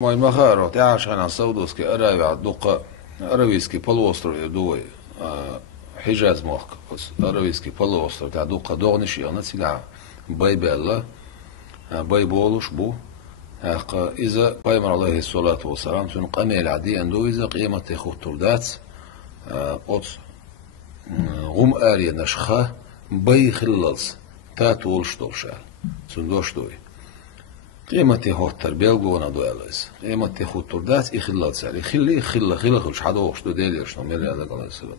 Moj maharo, تعاشنا سودوسكي أراوي عالدقة أراويسكي بالوستر يدوي حجاز موك أراويسكي بالوستر تاع دقة دغنش يغنسيقع باي بيلا باي بولوش بو إذا بايمر عليه الصلاة والسلام سنقامي العدي أندو إذا قيمة خطر دات قدس غم آريا نشخة باي خلص تاتولش دوشال سندوش دوي قيمتي هوتر بيلغونا دواليس قيمتي خطر دات إخلال سالي خلش حدوش دو ديليش نميري هذا قال السلام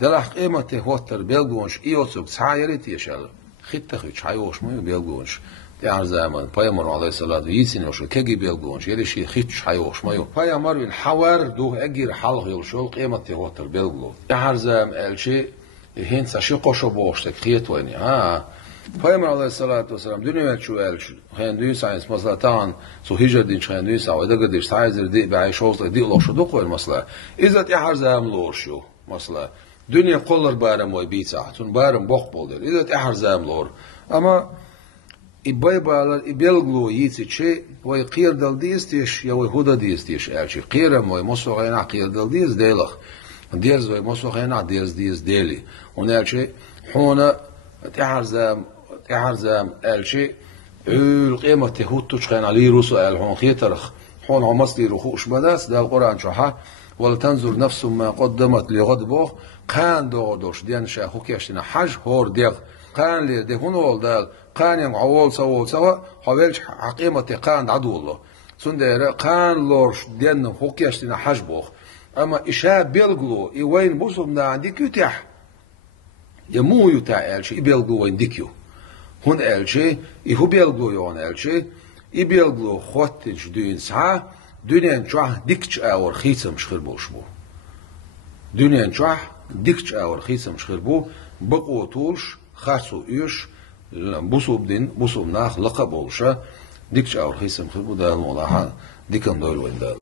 دلح قيمتي هوتر بيلغونش إيوتسوك سحايريتي يشال خيتخيش حيوش ميو بيلغونش تعال زمان بايمر عليه الصلاة يسين يوش كجي بيلغونش يليشي خيتش حيوش ميو بايمر الحوار دو أجير حلق يلشول قيمتي هوتر بيلغون تعال زام الشي هينسا شقوشو بوشتك خيت ويني Peygamber aleyhissalatu vesselam dünya çuvel hen dünya sayıs mesela tan so hicret din çen dünya sa da gadir sayzır di bay şozla di loşu do koyr mesela izat ihar zam loşu mesela dünya kollar baram oy bitsa tun baram bok bolder izat ihar zam lor ama ibay balar ibelglu yitsi çe oy qir dal distiş ya oy huda distiş elçi qiram oy mosoğayna qir dal dis delach diz oy mosoğayna diz deli on elçi hona تعرزام الشيء القيمة تهوتش خان عليه رسول الحون خيترخ حون عمصلي رخوش بداس ده القرآن شحا ولا تنظر نفس ما قدمت لغد بوخ قان دوش ديان شاخو كيشتنا حج هور ديغ قان لي دهون ول دال قان يم عوال سوا حوالش قيمة قان عدو الله سندير قان لورش ديان هو كيشتنا حج بوخ أما إشاء بيلغلو إيوين بوصلنا عندك يتاح يمو يتاع الشيء يبيلغلو وين ديكيو هون الشيء يهو بيلغلو يون الشيء يبيلغلو خوتج دين ساعة دنيا نشوح ديكش اور خيسم شخير بوشبو دنيا نشوح ديكش اور خيسم شخير بو بقو طولش خاصو ايش بوصوب دين بوصوب ناخ لقب بولشا ديكش اور خيسم شخير بو ده الموضوع ديكم دول وين ده